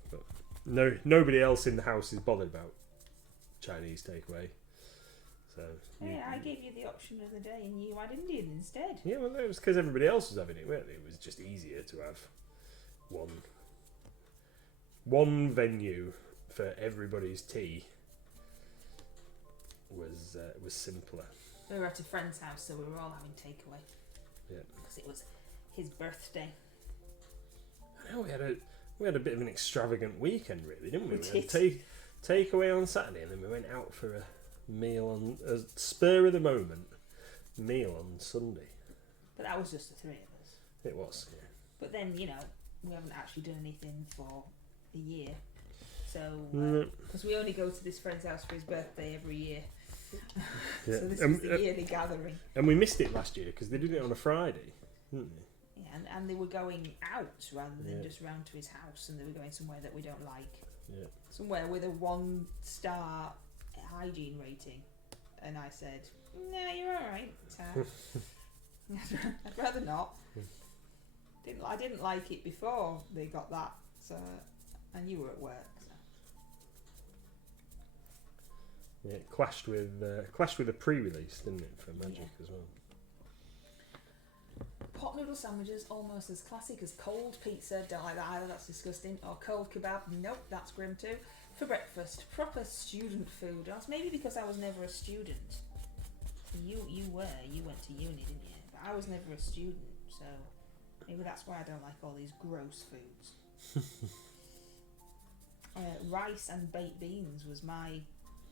But nobody else in the house is bothered about Chinese takeaway. So Yeah, I gave you the option of the day and you had Indian instead. yeah, well, it was because everybody else was having it. Really, it was just easier to have one venue for everybody's tea. Was simpler. We were at a friend's house, so we were all having takeaway. Yeah. Because it was his birthday. I know we had a bit of an extravagant weekend, really, didn't we? We had did. takeaway on Saturday, and then we went out for a meal on a spur of the moment meal on Sunday. But that was just the three of us. It was, yeah. But then, you know, we haven't actually done anything for a year. So, No. because we only go to this friend's house for his birthday every year. Yeah. So this was the yearly gathering. And we missed it last year because they did it on a Friday, didn't they? Yeah, and they were going out rather than Yeah. just round to his house, and they were going somewhere that we don't like. Yeah. Somewhere with a 1-star hygiene rating. And I said, "No, you're alright, Tab. I'd rather not." I didn't like it before they got that, so, and you were at work. So. Yeah, it clashed with a pre-release, didn't it, for Magic as well? Pot noodle sandwiches, almost as classic as cold pizza. Don't like that either, that's disgusting. Or cold kebab, nope, that's grim too. For breakfast, proper student food. That's maybe because I was never a student. You went to uni, didn't you? But I was never a student, so maybe that's why I don't like all these gross foods. Rice and baked beans was my,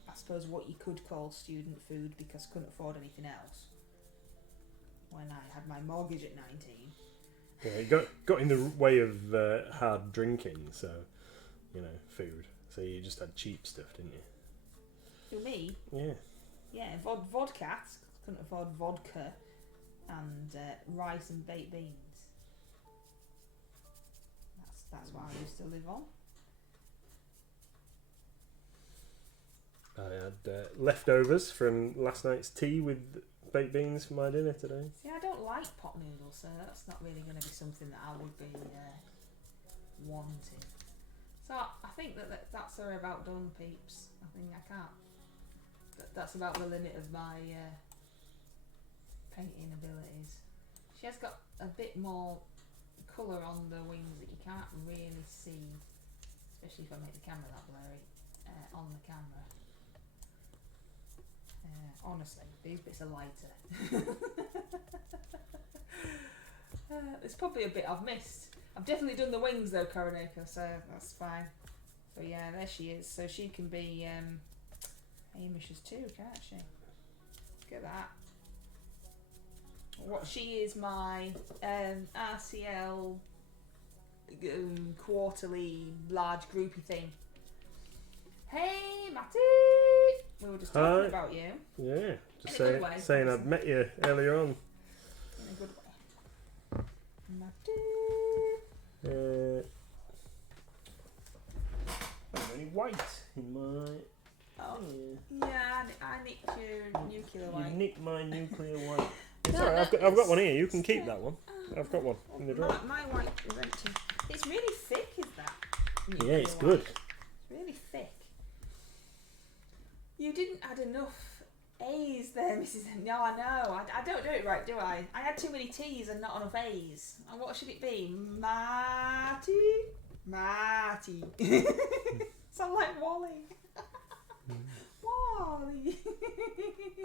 I suppose, what you could call student food, because I couldn't afford anything else when I had my mortgage at 19. Yeah, it got in the way of hard drinking, so, you know, food. So you just had cheap stuff, didn't you? For me, Yeah. yeah, vodka, couldn't afford vodka, and rice and baked beans. That's what I used to live on. I had leftovers from last night's tea with baked beans for my dinner today. See, I don't like pot noodles, so that's not really going to be something that I would be wanting. So I think that's her about done, peeps. I think I can't. That's about the limit of my painting abilities. She has got a bit more colour on the wings that you can't really see, especially if I make the camera that blurry on the camera. Honestly, these bits are lighter. There's probably a bit I've missed. I've definitely done the wings though, Coronacre, so that's fine. So yeah, there she is. So she can be Amish's too, can't she? Look at that. What she is, my RCL quarterly large groupie thing. Hey, Matty! We were just talking about you. Yeah, just In a good way, saying I'd obviously. met you earlier on. In a good way. Matty! Any white in my... Oh, yeah, I nicked your nuclear You white. nicked my nuclear white. No, Sorry, no, I've got one it's- here. You can keep that one. I've got one in the drawer. My white is empty. It's really thick, is that? Yeah, nuclear it's white? good. It's really thick. You didn't add enough A's there, Mrs. No, I know. I don't do it right, do I? I had too many T's and not enough A's. And what should it be? Marty? Marty. Sound like Wally. Wally.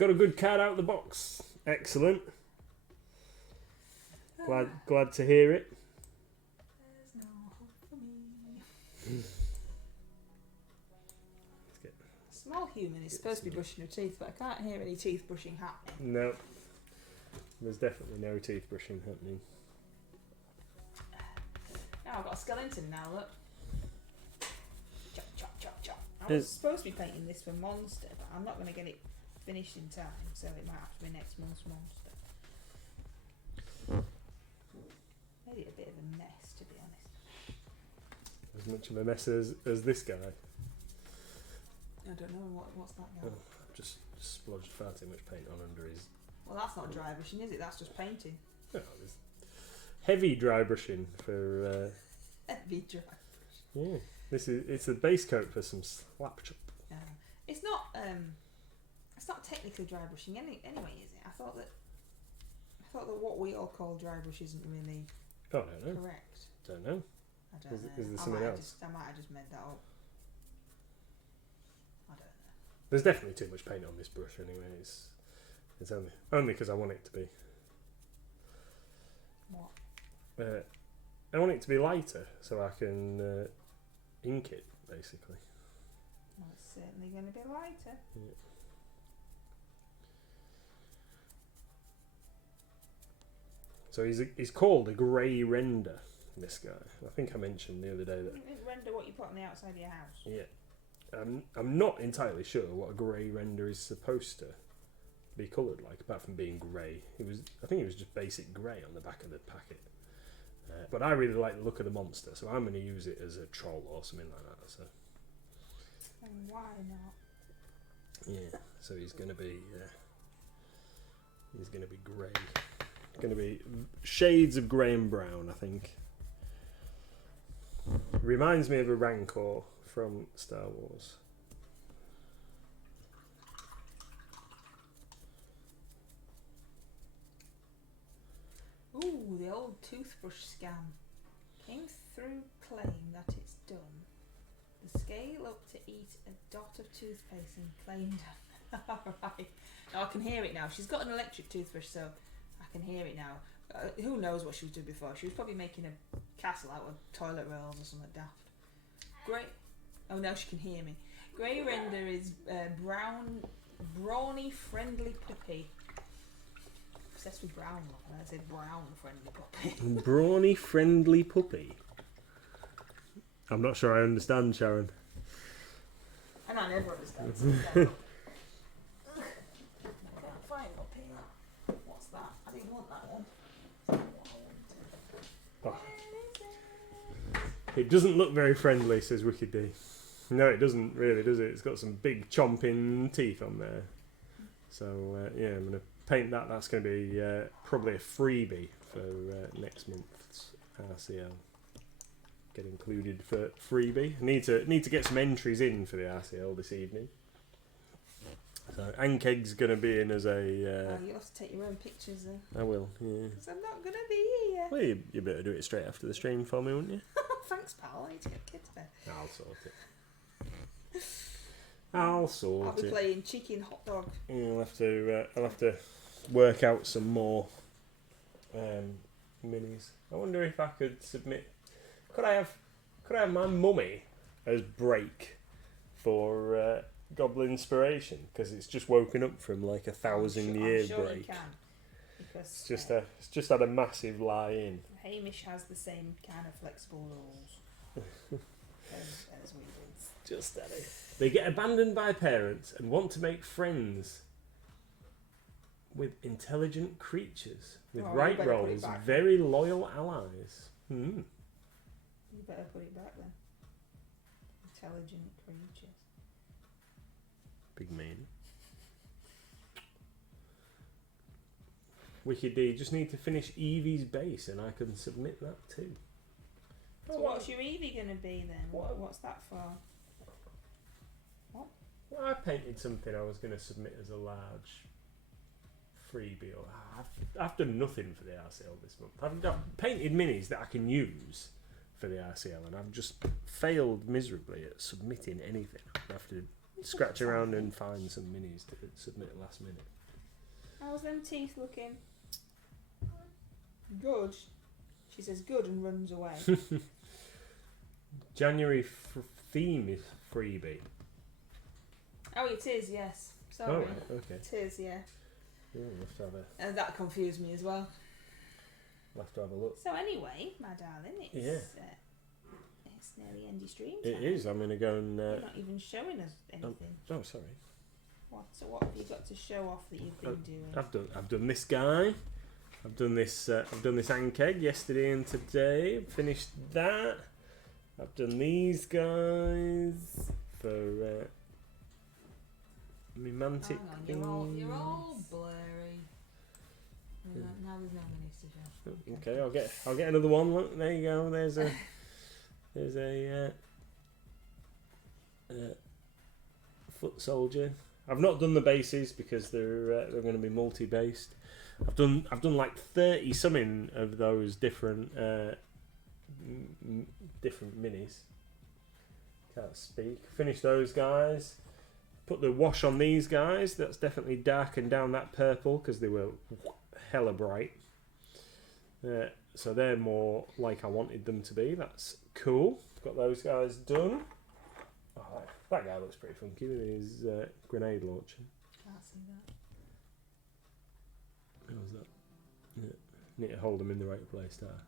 Got a good card out of the box. Excellent. Glad to hear it. There's no hope for me. Small human is supposed to be brushing her teeth, but I can't hear any teeth brushing happening. No. There's definitely no teeth brushing happening. Now I've got a skeleton now, look. Chop, chop, chop, chop. I was There's- supposed to be painting this for Monster, but I'm not going to get it finished in time, so it might have to be next month's Monster. Made it a bit of a mess, to be honest. As much of a mess as this guy. I don't know, what's that now? Oh, I've just splodged far too much paint on under his... Well, that's not dry brushing, is it? That's just painting. Oh, there's heavy dry brushing for... Heavy dry. yeah, it's a base coat for some slap chop. It's not technically dry brushing anyway, is it? I thought that what we all call dry brush isn't really Oh, I don't know. correct. Don't know. I don't know. Is there something else? I might have just made that up. I don't know. There's definitely too much paint on this brush anyway. It's only because I want it to be. What? I want it to be lighter so I can ink it basically. Well, it's certainly going to be lighter. Yeah. So he's called a grey render. This guy. I think I mentioned the other day that. Render what you put on the outside of your house. Yeah. I'm not entirely sure what a grey render is supposed to be coloured like, apart from being grey. I think it was just basic grey on the back of the packet. But I really like the look of the monster, so I'm going to use it as a troll or something like that. So. And why not? Yeah. So he's going to be grey. Going to be shades of grey and brown, I think. Reminds me of a Rancor from Star Wars. Ooh, the old toothbrush scam. Came through claim that it's done. The scale up to eat a dot of toothpaste and claimed. Alright. Now I can hear it now. She's got an electric toothbrush, so I can hear it now. Who knows what she was doing before? She was probably making a castle out of toilet rolls or something daft. Great. Oh, now she can hear me. Grey render is brawny, friendly puppy. Obsessed with brown. I said brown, friendly puppy. Brawny, friendly puppy. I'm not sure I understand, Sharon. And I never understand. I can't find it up here. What's that? I didn't want that one. Oh. It doesn't look very friendly, says Wicked D. No, it doesn't really, does it? It's got some big chomping teeth on there. So, yeah, I'm going to paint that. That's going to be probably a freebie for next month's RCL. Get included for freebie. Need to get some entries in for the RCL this evening. So Ankeg's going to be in as a... you'll have to take your own pictures then. I will, yeah. Because I'm not going to be here. Well, you better do it straight after the stream for me, wouldn't you? Thanks, pal. I need to get kids to bed. I'll sort it. I'll sort I'll be it. playing chicken hot dog. Yeah, I'll have to work out some more minis. I wonder if I could submit. Could I have my mummy as break for Goblin Inspiration, because it's just woken up from like 1,000-year I'm sure break. You can, because It's just had a massive lie in. Hamish has the same kind of flexible rules as we do. Just had it. They get abandoned by parents and want to make friends with intelligent creatures with Oh, you right better put it rolls, back. very loyal allies. You better put it back then. Intelligent creatures. Big man. Wicked D, just need to finish Evie's base and I can submit that too. So what's your Eevee going to be then? What's that for? Well, I painted something I was going to submit as a large freebie. I've done nothing for the RCL this month. I've painted minis that I can use for the RCL and I've just failed miserably at submitting anything. I have to scratch around and find some minis to submit last minute. How's them teeth looking? Good. She says good and runs away. January theme is freebie. Oh, it is, yes. Sorry. Oh, right, okay. It is, yeah. Yeah, we'll have to have And that confused me as well. a look. So anyway, my darling, it's nearly end of stream time. It is. I'm going to go and... You're not even showing us anything. oh, sorry. So what have you got to show off that you've been doing? I've done this guy. I've done this Ankeg yesterday and today. Finished that. I've done these guys for romantic. Hang on, you're all blurry. Now there's no minis to show. Okay, I'll get another one. Look, there you go. There's a foot soldier. I've not done the bases because they're going to be multi-based. I've done like 30 something of those different minis. Can't speak. Finish those guys. Put the wash on these guys. That's definitely darkened down that purple because they were hella bright. So they're more like I wanted them to be. That's cool. Got those guys done. Oh, that guy looks pretty funky with his grenade launcher. Can't see that. How's that? Yeah. Need to hold them in the right place there.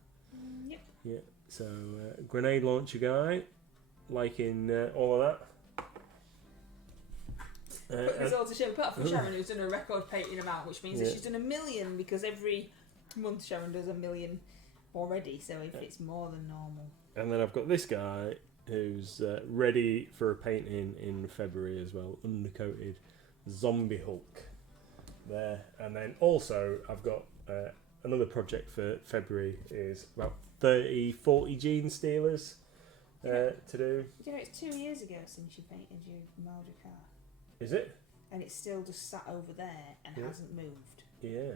Yep. Yeah. So grenade launcher guy, liking all of that. Put this all to shame, apart from Sharon, who's done a record painting amount, which means that she's done 1 million, because every month Sharon does 1 million already, so if it's more than normal. And then I've got this guy who's ready for a painting in February as well, undercoated Zombie Hulk there. And then also I've got another project for February, is about 40 Genestealers to do. You know, it's 2 years ago since you painted your Mulder car. Is it? And it's still just sat over there and hasn't moved. Yeah.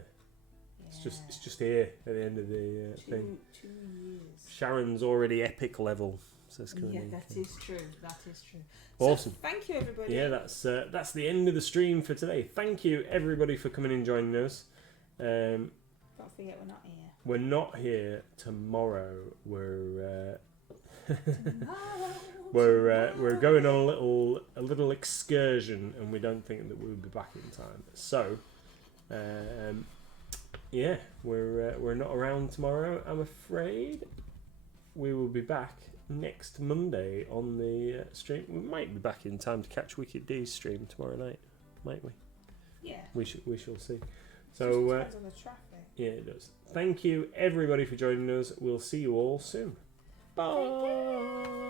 It's just here at the end of the thing. 2 years. Sharon's already epic level, says Courtney. Yeah, that is true. That is true. Awesome. So, thank you, everybody. Yeah, that's the end of the stream for today. Thank you everybody for coming and joining us. Don't forget, we're not here. We're not here tomorrow. We're we're going on a little excursion, and we don't think that we'll be back in time. So, yeah, we're not around tomorrow, I'm afraid. We will be back next Monday on the stream. We might be back in time to catch Wicked D's stream tomorrow night, might we? Yeah. We shall see. So So depends on the traffic. yeah, it does. Thank you everybody for joining us. We'll see you all soon. Bye.